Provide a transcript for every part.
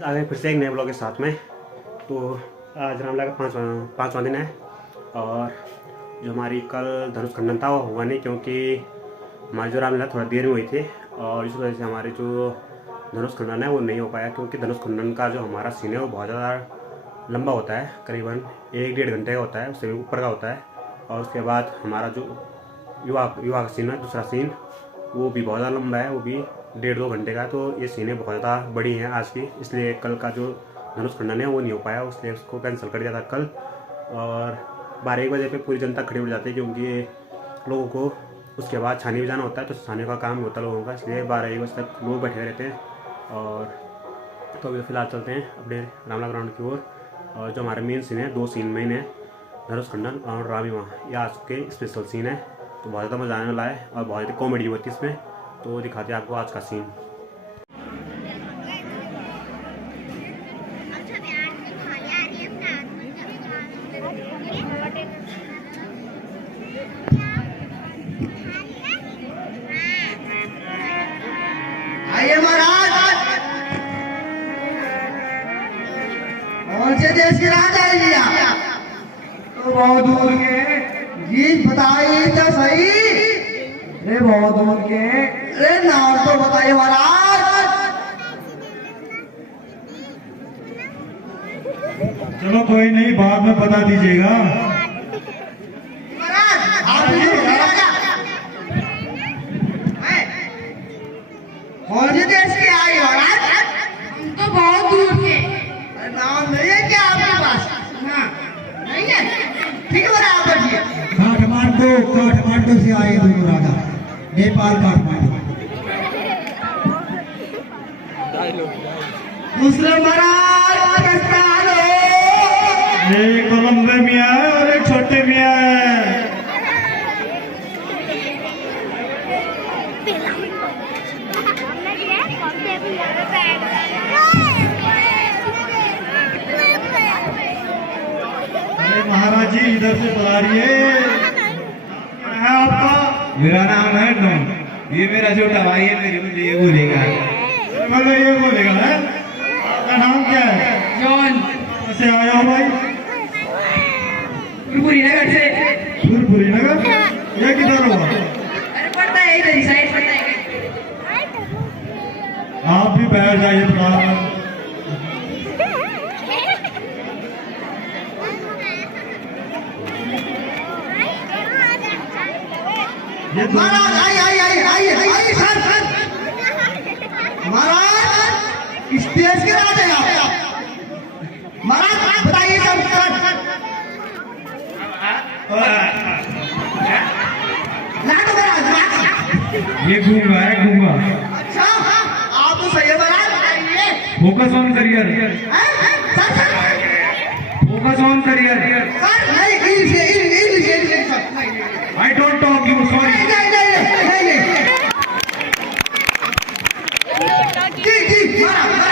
आ गए फिर से एक नए ब्लॉग के साथ में। तो आज रामलीला का पाँचवां दिन है और जो हमारी कल धनुष खंडन था वो हुआ नहीं, क्योंकि हमारी जो रामलीला थोड़ा देर में हुई थी और इस वजह से हमारी जो धनुष खंडन है वो नहीं हो पाया, क्योंकि धनुष खंडन का जो हमारा सीन है वो बहुत ज़्यादा लंबा होता है, करीबन 1-1.5 घंटे का होता है, उससे ऊपर का होता है। और उसके बाद हमारा जो विवाह का सीन है, दूसरा सीन, वो भी बहुत ज़्यादा लंबा है, वो भी 1.5-2 घंटे का। तो ये सीनें बहुत ज़्यादा बड़ी हैं आज की, इसलिए कल का जो धनुष खंडन है वो नहीं हो पाया, इसलिए उसको कैंसिल कर दिया था कल। और 12-1 बजे पे पूरी जनता खड़ी हो जाती है, क्योंकि लोगों को उसके बाद छानी भी जाना होता है, तो छाने का काम होता है लोगों का, इसलिए 12-1 बजे तक लोग बैठे रहते हैं। और तो अभी फिलहाल चलते हैं अपने रामलीला ग्राउंड की ओर। और जो हमारे मेन सीन है, 2 सीन मेन है, धनुष खंडन और रामीमा, ये आज के स्पेशल सीन है। तो बहुत ज़्यादा मज़ा आने वाला है और बहुत ज़्यादा कॉमेडी होती है इसमें। तो दिखाते हैं आपको आज का सीन। आइए महाराज, कौन से देश के राजा है जी आप? तो बहुत दूर के जी, बताइए तो सही। अरे बहुत दूर के, अरे नाम तो बताइए महाराज। चलो कोई नहीं, बाद में बता दीजिएगा। महाराज आप ही राजा कौन से देश के आए महाराज? हम तो बहुत दूर के। अरे नाम नहीं है क्या आपके पास? हाँ नहीं है, ठीक है महाराज, आप बैठिए। काठमांडू से आए दोनों राजा, नेपाल काठमांडू। दूसरे महाराज किसका हाल हो? एक तो लंबे मियाँ है और एक छोटे मियाँ है। अरे महाराज जी इधर से पधारिए। है आपका? मेरा नाम है नून। ये मेरा छोटा भाई है, मेरे मुझे ये बोलेगा। मतलब ये बोलेगा है? आपका नाम क्या है? जॉन। कैसे आया हो भाई? पुरपुरी नगर से। पुरपुरी नगर? ये किधर हुआ? अरे पड़ता है इधर ही, साइड पड़ता है। आप भी बैठ जाइए थोड़ा। ये महाराज आइए सर। महाराज इस देश के राजा हैं आप। महाराज आप बताइए सब लाडो महाराज। ये घूंगा है, घूंगा। अच्छा आप तो सही है महाराज, बताइए। Focus on career. Sir focus on career. नहीं, English I don't talk you, sorry. जी महाराज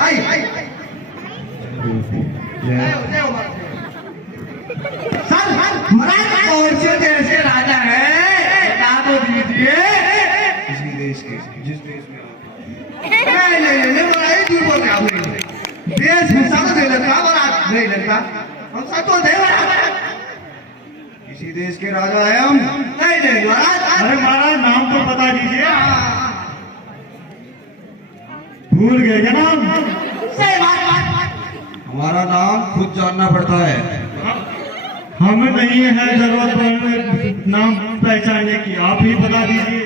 आई। सर महाराज कौन से देश के राजा है, बता तो दीजिए। किसी देश के, जिस देश में नहीं महाराज, क्यों बोल रहे आप? देश हिसाब से लगता महाराज, नहीं लगता, हम सच तो नहीं महाराज। किसी देश के राजा है हम। नहीं महाराज। अरे महाराज नाम तो बता दीजिए। भूल गए क्या नाम? सही बात। हमारा नाम खुद जानना पड़ता है। हमें नहीं है जरूरत नाम पहचानने की, आप ही बता दीजिए।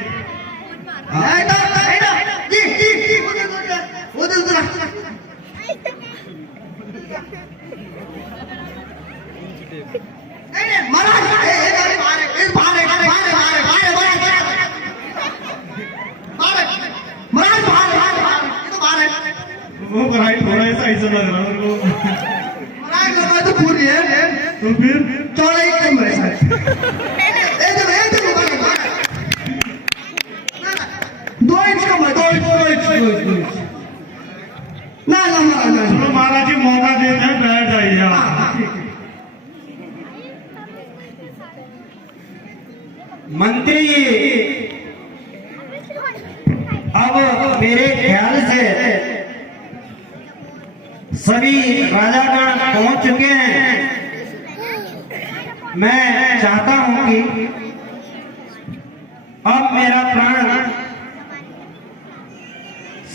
जी उधर वो पढ़ाई थोड़ा ऐसा ही समझ रहा हूँ उनको। तो पूरी है, तो फिर चौड़ाई कम है सर। दो इंच कम है, 2 इंच। ना चलो महाराज जी मौका दे दें, बैठ जाइए आप। मंत्री, अब मेरे ख्याल से सभी राजागण पहुंच चुके हैं। मैं चाहता हूं कि अब मेरा प्राण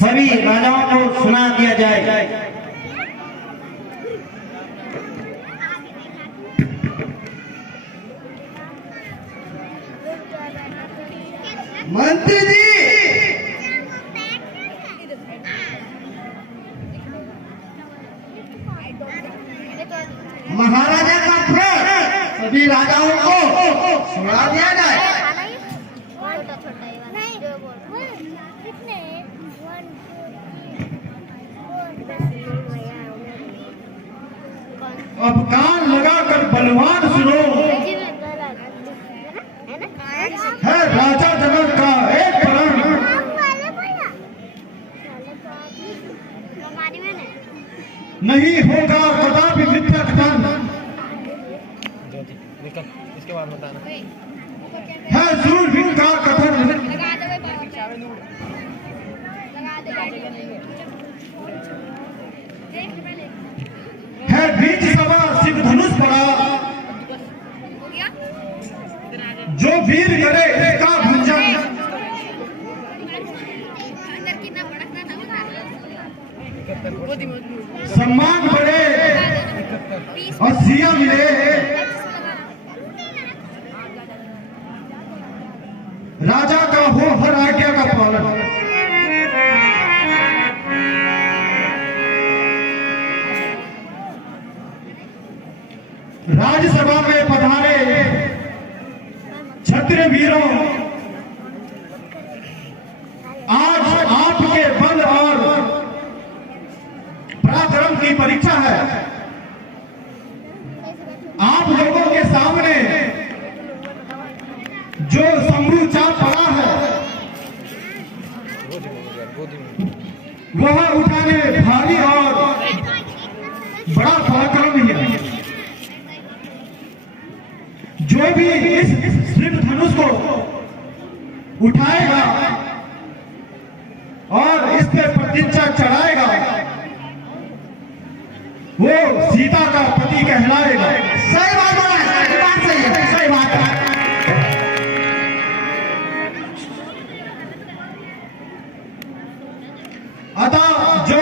सभी राजाओं को सुना दिया जाए। मंत्री जी, महाराजा का प्रण सभी राजाओं को सुना दिया जाए। अब कान लगाकर बलवान सुनो, है राजा जनक का एक प्रण, नहीं होगा कदापि मिथ्या कथन, इसके बाद बताना है शूरवीर का कथन, है बीच सभा शिव धनुष पड़ा, जो वीर करे इसका भंजन, सम्मान बढ़े और सिया मिले, राजा का हो हर आज्ञा का पालन। राज्यसभा में पधारे क्षत्रिय वीरों, आज आपके बल और पराक्रम की परीक्षा है। आप लोगों के सामने जो शंभू चाप पड़ा है वह उठाने भारी और बड़ा पराक्रम ही है। जो भी इस शिव धनुष को उठाएगा और इस पे प्रतिज्ञा चढ़ाएगा वो सीता का पति कहलाएगा। सही बात बोला है, बात सही है, सही बात है। अतः जो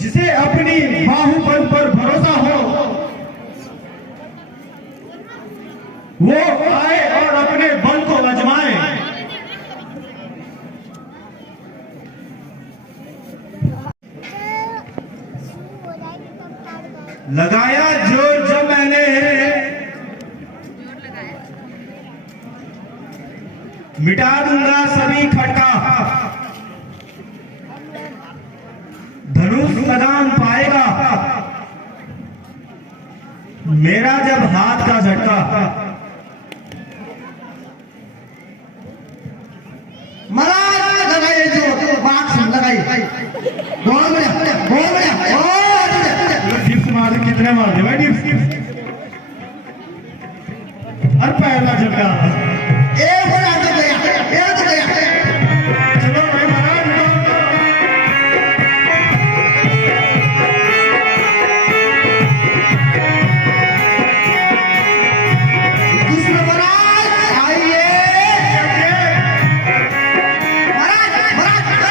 जिसे अपनी बाहुबल पर भरोसा हो वो आए और अपने बल को आजमाए। लगाया जोर जब मैंने मिटा दूंगा सभी खटका, धनुष लगान पाएगा मेरा जब हाथ का झटका। महाराज लगाइए जो बात सुन लगाइए, बहुत बढ़िया बहुत बढ़िया। टिप्स मार कितने मार दे भाई टिप्स, और पहला झटका एक हो जाता गया, एक तो गया। चलो भाई महाराज दूसरा महाराज आइए। महाराज महाराज नहीं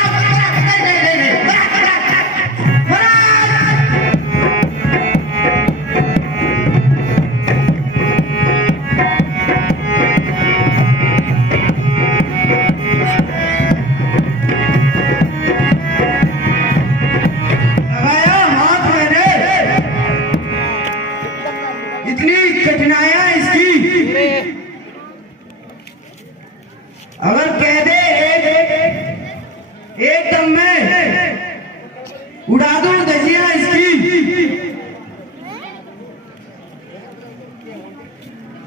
अगर कह दे एक दम में उड़ा दूं धजिया इसकी।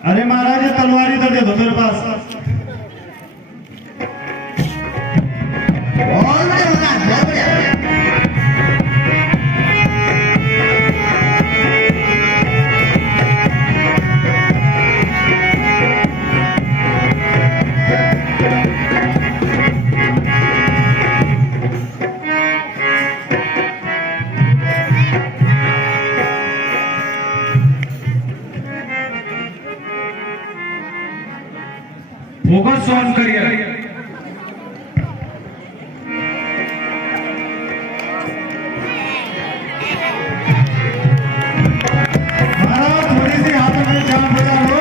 अरे महाराज ये तलवार इधर दे दो मेरे पास। और फोकस ऑन करिए। महाराज थोड़ी सी हाथ में जान बजा लो।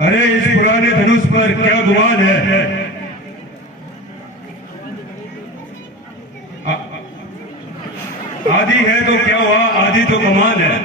अरे इस पुराने धनुष पर क्या गुमान है? आदि है तो क्या हुआ, आदि तो कमाल है।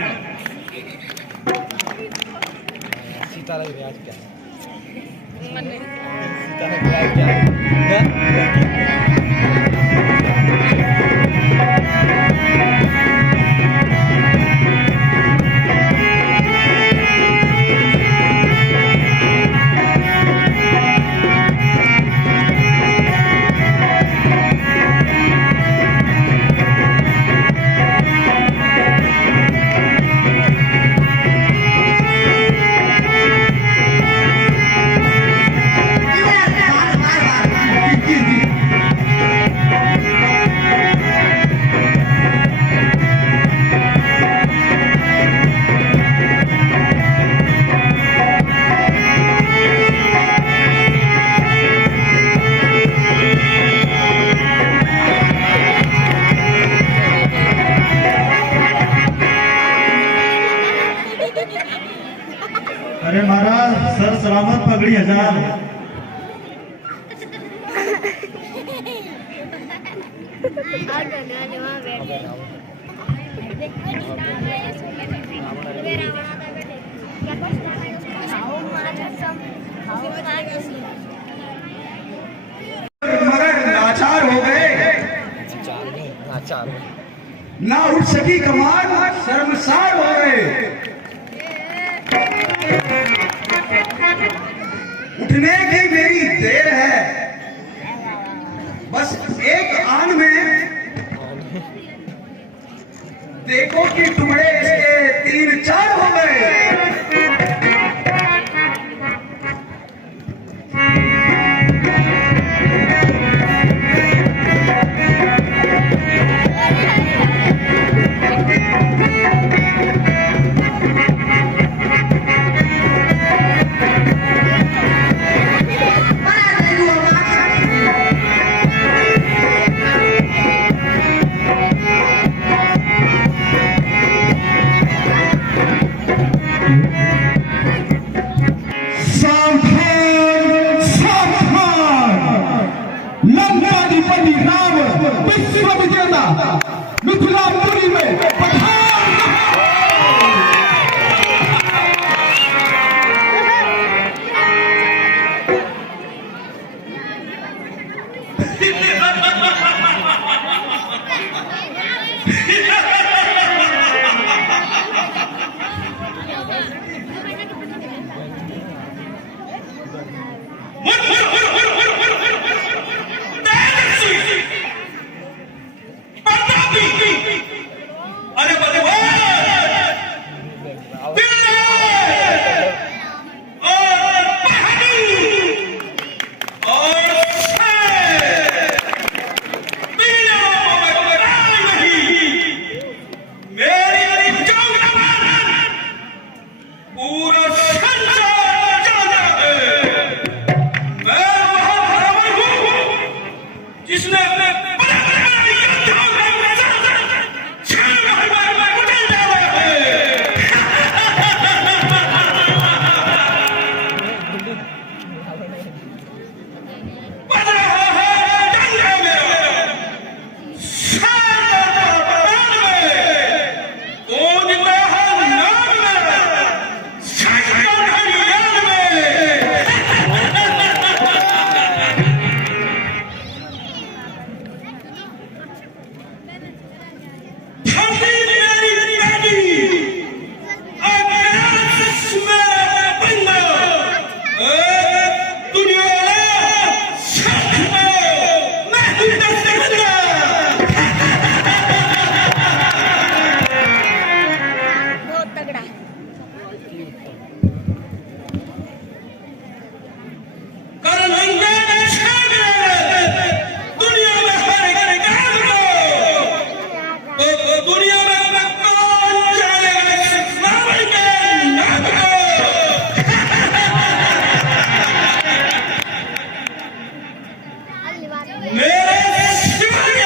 अरे महाराज सर सलामत, पगड़ी हजार। मगर लाचार हो गए, ना उठ सकी कमान, शर्मसार हो गए। उठने की मेरी देर है, बस एक आन में देखो कि टुकड़े इसके 3-4 हो गए। लंकाधिपति राम विश्व विजेता मिथिलापुरी में पठान। पूरा संसार जाना है, मैं दुनिया बहुत तगड़ा दुनिया में हर काम को दुनिया में कौन जानेगा रावण के नाम को मेरे शिवाय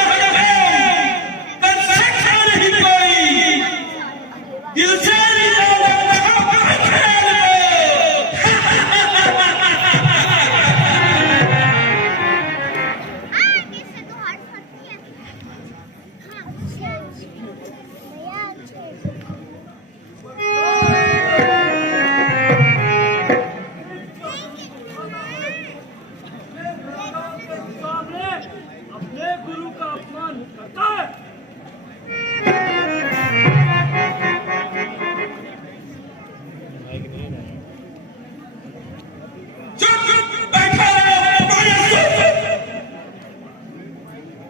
कर सकता नहीं कोई दिल से अपने गुरु का अपमान करता है। चुप बैठा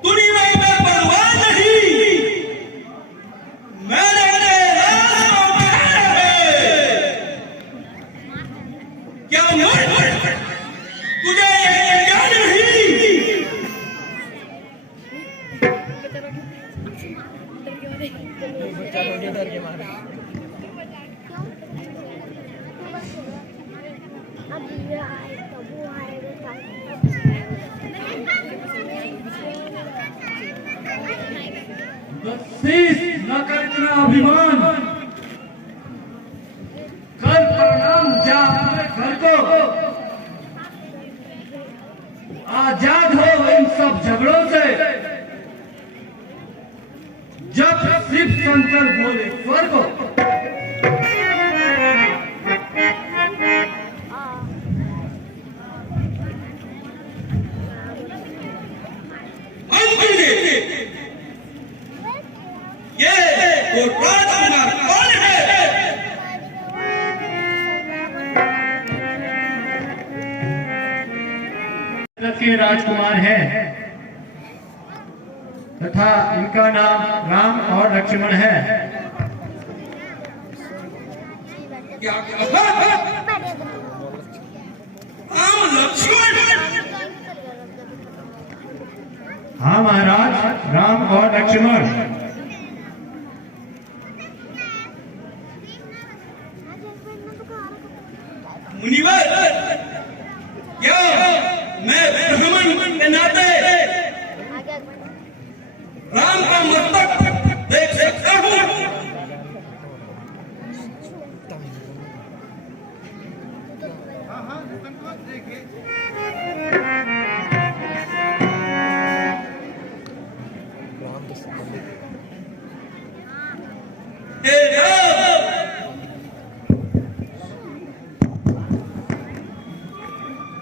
दुनिया में परवाह नहीं मैंने क्या तुझे ज्ञान नहीं शीश न कर इतना अभिमान, कर प्रणाम जा अपने घर को, आजाद हो इन सब झगड़ों से। जब शिव शंकर बोले स्वर को, ये राजकुमार कौन है के राजकुमार हैं तथा इनका नाम राम और लक्ष्मण है। क्या राम लक्ष्मण हाँ महाराज, राम और लक्ष्मण। मुनिवर क्या मैं ब्राह्मण के नाते राम का मस्तक देख सकता हूँ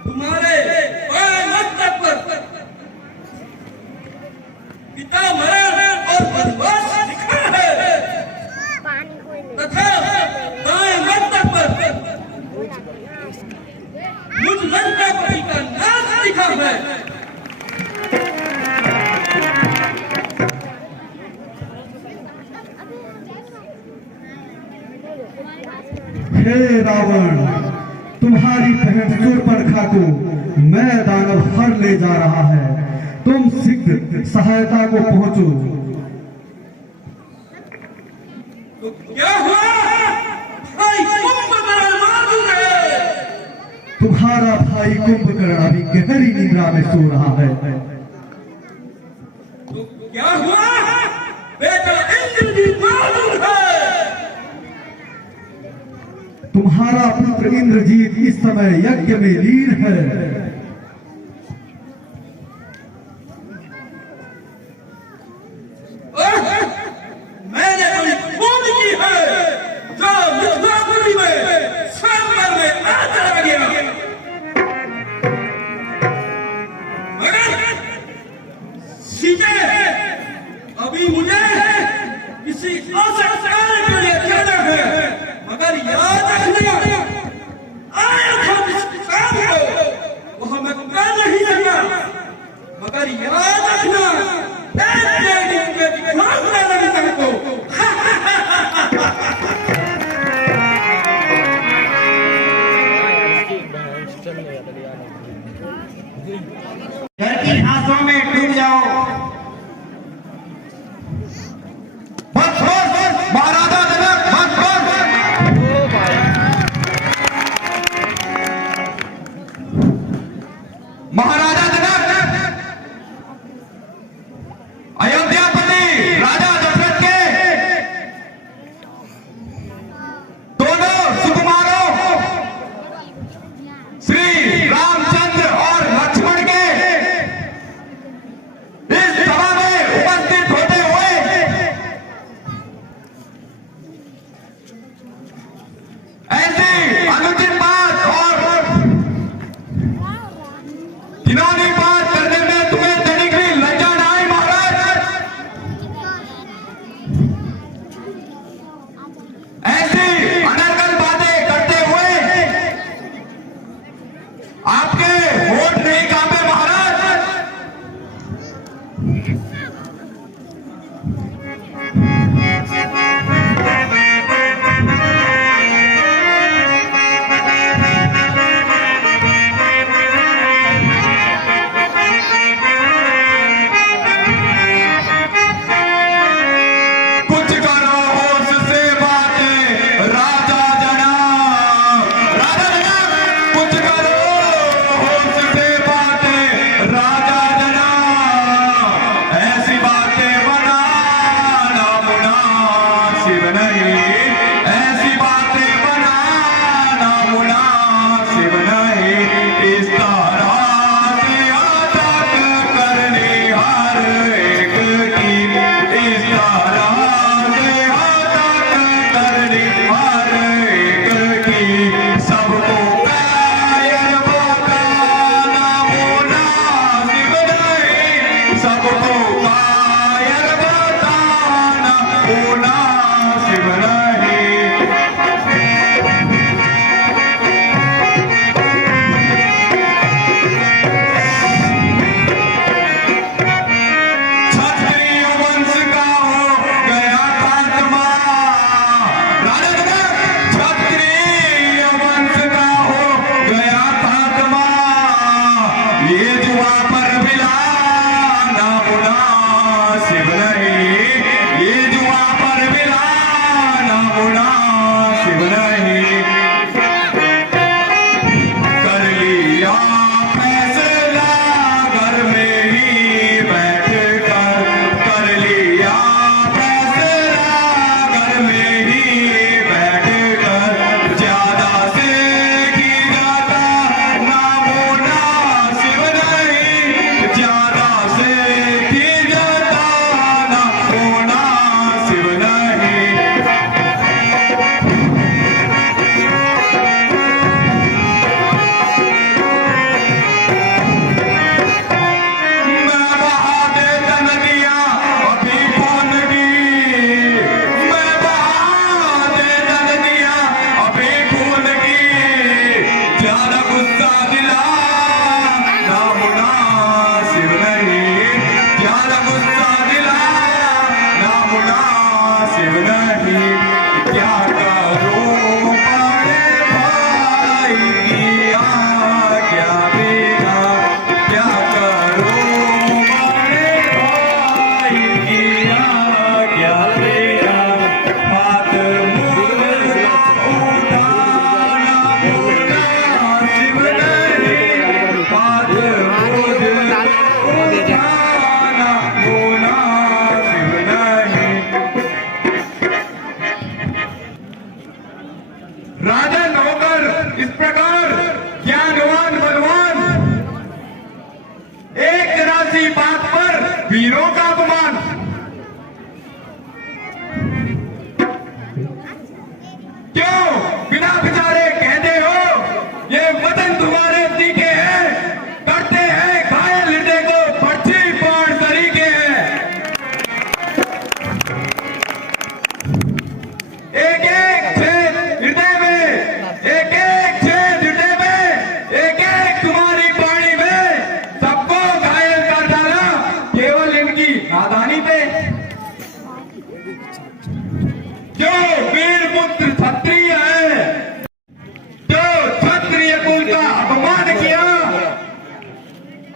तुम्हारे मस्तक पर पिता मरण और वनवास लिखा है तथा दाएं मस्तक पर मुझ लंकापति का नाम लिखा है। हे रावण, तुम्हारी बहन शूर्पणखा को मैं दानव हर ले जा रहा है। तुम शीघ्र सहायता को पहुंचो। तो क्या हुआ भाई कुंभकर्ण मार दूंगे। तुम्हारा भाई कुंभकर्ण अभी गहरी निद्रा में सो रहा है। तो क्या हुआ बेटा इंद्रजीत मार दूंगा। तुम्हारा पुत्र इंद्रजीत इस समय यज्ञ में लीन है। मैंने कोई खून की है जो मिथिलापुरी में सांबर में आ चला गया मगर सीते अभी मुझे किसी औसत कार्य के लिए जाना है। मगर याद रखना आया था इस काम को घर की घासों में डूब जाओ। बस बस बस महाराजा जनक बस बस। महाराजा जनक अयोध्यापति राजा दशरथ के दोनों सुकुमारों श्री रामचंद्र और लक्ष्मण के इस सभा में उपस्थित होते हुए ऐसी अनुचित बात और घिनौनी बात करने में तुम्हें तनिक भी लज्जा न आई महाराज? ऐसी अनर्गल बातें करते हुए आपके होठ नहीं कांपे महाराज? कुछ करो होश से बातें राजा जनाब, राजा जनाब कुछ करो होश से बातें राजा जनाब, ऐसी बातें बनाना मुनासिब नहीं, ऐसी बातें बनाना मुनासिब नहीं, इस तरह से अटक करनी हर एक की, इस तरह से अटक करनी हर एक की, सबको कायल बताना मुनासिब नहीं, सबको कायल बताना मुनासिब नहीं। क्षत्रिय वंश का हो गया खात्मा, राजा जनक क्षत्रिय वंश का हो गया खात्मा, ये जुआ पर बिलाना मुनासिब नहीं, ये जुआ पर बिलाना मुनासिब नहीं। कर लिया फैसला घर में ही बैठ कर लिया फैसला घर में ही बैठ कर, ज्यादा से की जाता ना मुनासिब नहीं,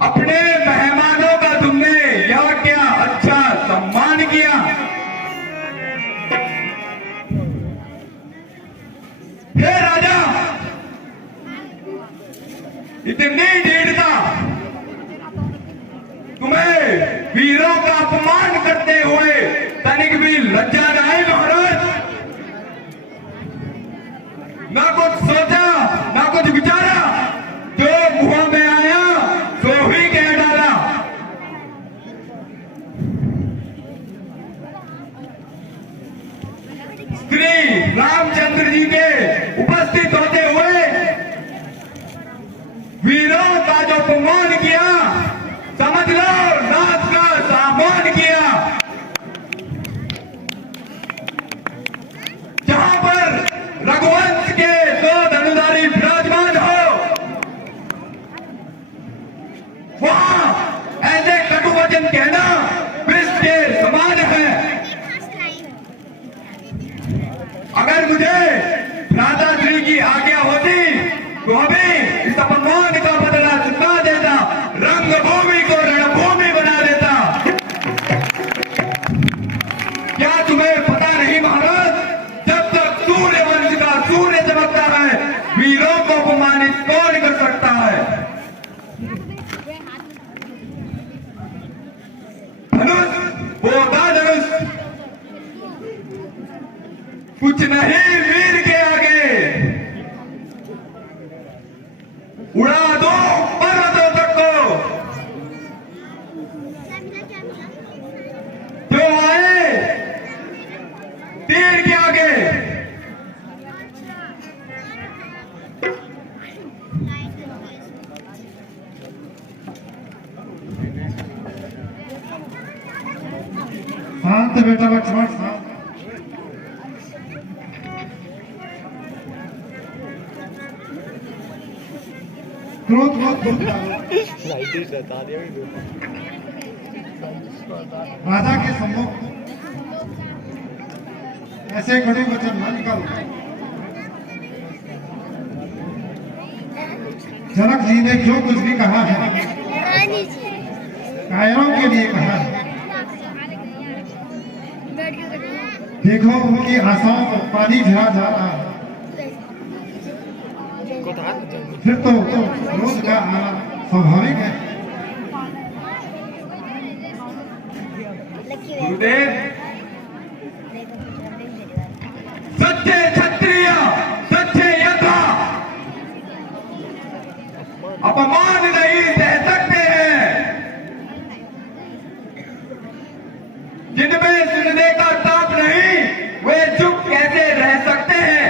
अपने मेहमानों का तुमने यह क्या अच्छा सम्मान किया। हे राजा, इतनी दृढ़ता, तुम्हें वीरों का अपमान करते हुए तनिक भी लज्जा न आई महाराज। ना कुछ सोचा, ना कुछ विचारा, जो मुंह में आया तो ही कह डाला। श्री रामचंद्र जी के उपस्थित होते हुए वीरों का जो अपमान किया, समझ लो नाच का सामान किया। जहां पर रघुवंश के दो धनुधारी विराजमान हो, वहां ऐसे कटु वचन कहना विष के समान है। अगर मुझे राजा श्री की आज्ञा होती तो हमें इस अपमान का बदला चुका देता, रंगभूमि को रणभूमि बना देता। क्या तुम्हें पता नहीं महाराज, जब तक सूर्यवंश का सूर्य चमकता है, वीरों को अपमानित कौन कर सकता है। धनुष, वो धनुष कुछ नहीं वीर के आगे। उड़ा दो पर्वतों तक को, जो आए तीर के आगे। शांत बेटा लक्ष्मण, शांत। क्रोध मत करो। राजा के सम्मुख ऐसे कड़े वचन न निकालो। जनक जी ने जो कुछ भी कहा है कायरों के लिए कहा है। देखो उनकी आशाओं को पानी भिरा जा रहा है, फिर तो क्रोध का आना स्वाभाविक है। गुरुदेव, सच्चे क्षत्रिय, सच्चे योद्धा अपमान नहीं सह सकते हैं। जिनमें सुनने का ताप नहीं, वे चुप कैसे रह सकते हैं।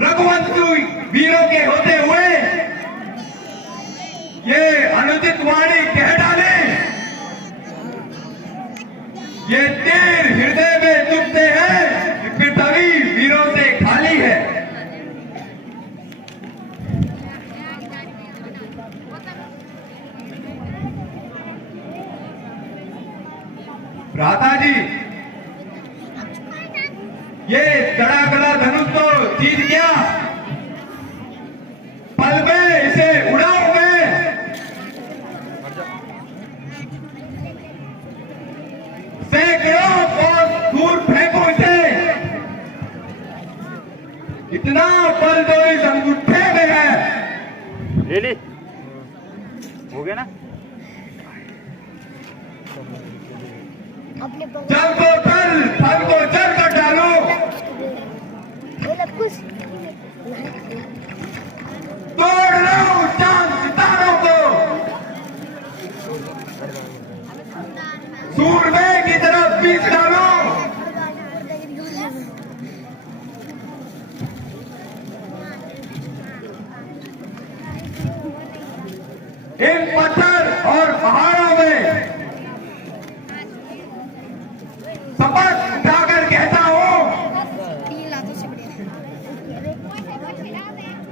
रघुवंशी वीरों के होते हुए ये अनुचित वाणी कह डाले, ये तीर हृदय में चुभते हैं कि पृथ्वी वीरों से खाली है। भ्राता जी, ये चढ़ा गला धनुष तो जीत गया, पल में इसे उड़ाऊं मैं। सैकड़ों कोस दूर फेंकूं इसे, इतना बल तो इस अंगूठे में है। रेडी हो गया ना। जल को जल, फल को जल कर डालो। तोड़ लो चांद सितारों को, सूरमे की तरफ पीस डालो। इन पत्थर और पहाड़ों में शपथ उठाकर कहता हूं,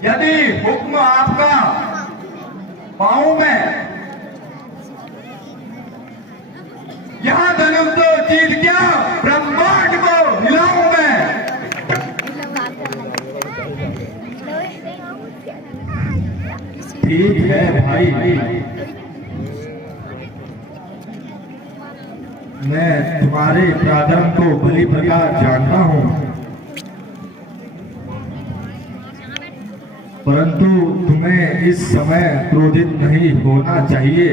यदि हुक्म आपका पाऊं मैं, यहां धनुष तो जीत गया, ब्रह्मांड को हिलाऊं मैं। ठीक है भाई, मैं तुम्हारे प्रारंभ को भली प्रकार जानता हूँ, परंतु तुम्हें इस समय क्रोधित नहीं होना चाहिए।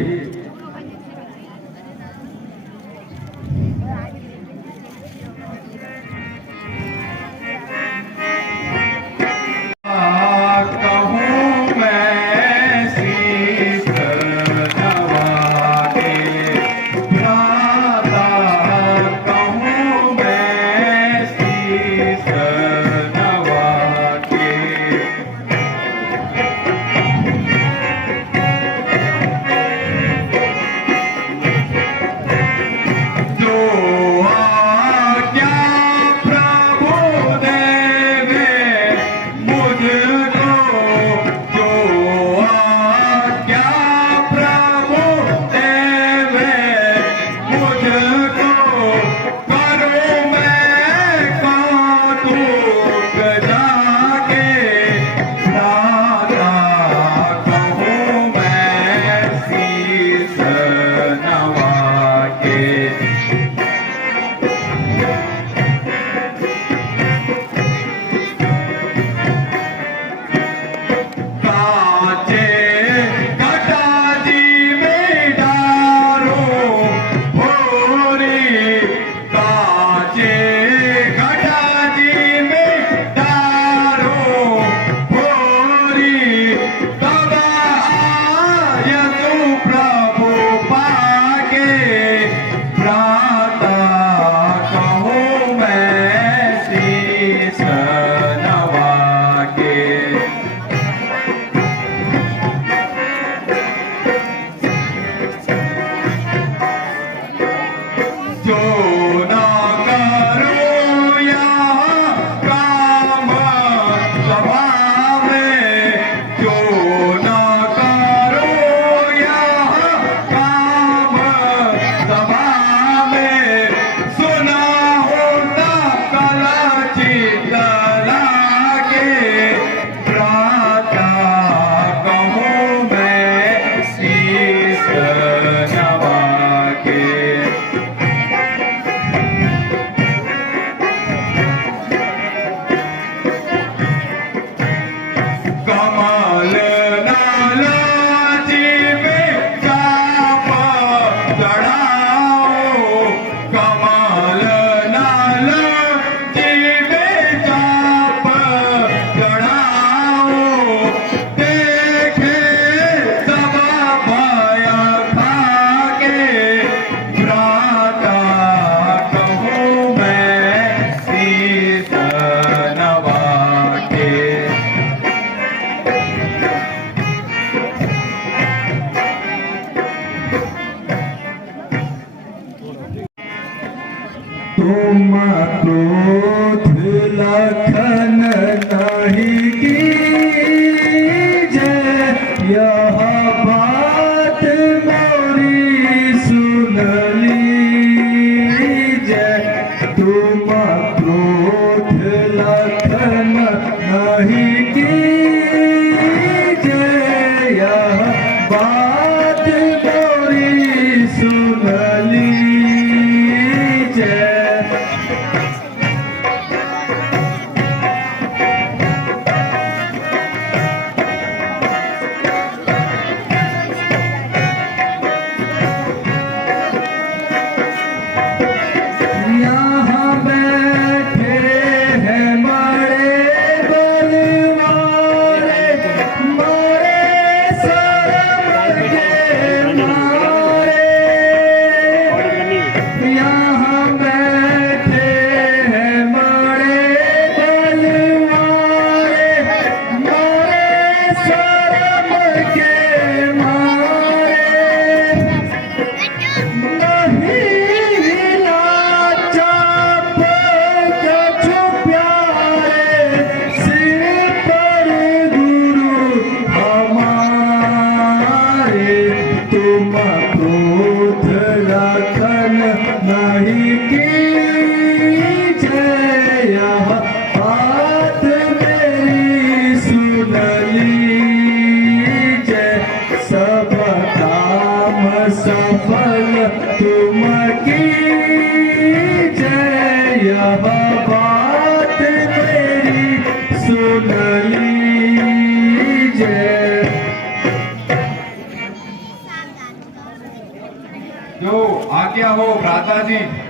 कहूँ मैं शीश नवा के भ्राता, कहूँ मैं शीश नवा के। जो आज्ञा प्रभु देवे मुझको, जो आज्ञा प्रभु देवे मुझको, करूँ मैं कौतुक जाके भ्राता, कहूँ मैं शीश नवा के। काचे घटाजी में डारो भोरी, काचे घटाजी में डारो भोरी, तब आयतु प्रभु पाके भ्राता, कहूँ मैं शीश नवा के। जो न करूँ यहाँ काम सभा में, जो न करूँ यहाँ काम सभा में, सुना होता कला चित लागे भ्राता, कहूँ मैं शीश नवा के। कमल नालाजी में चाप चढ़ाओ, कमल नालाजी में चाप चढ़ाओ, देखे सब भय खाके भ्राता, कहूँ मैं शीश नवा के। तुम क्रोध लखन नहीं कीजे, यह बात मोरी सुन लीजे। तुम क्रोध लखन नहीं कीजे, यह बात मोरी सुन लीजे। यहाँ बैठे हैं बड़े बलवान, हो भ्राता जी।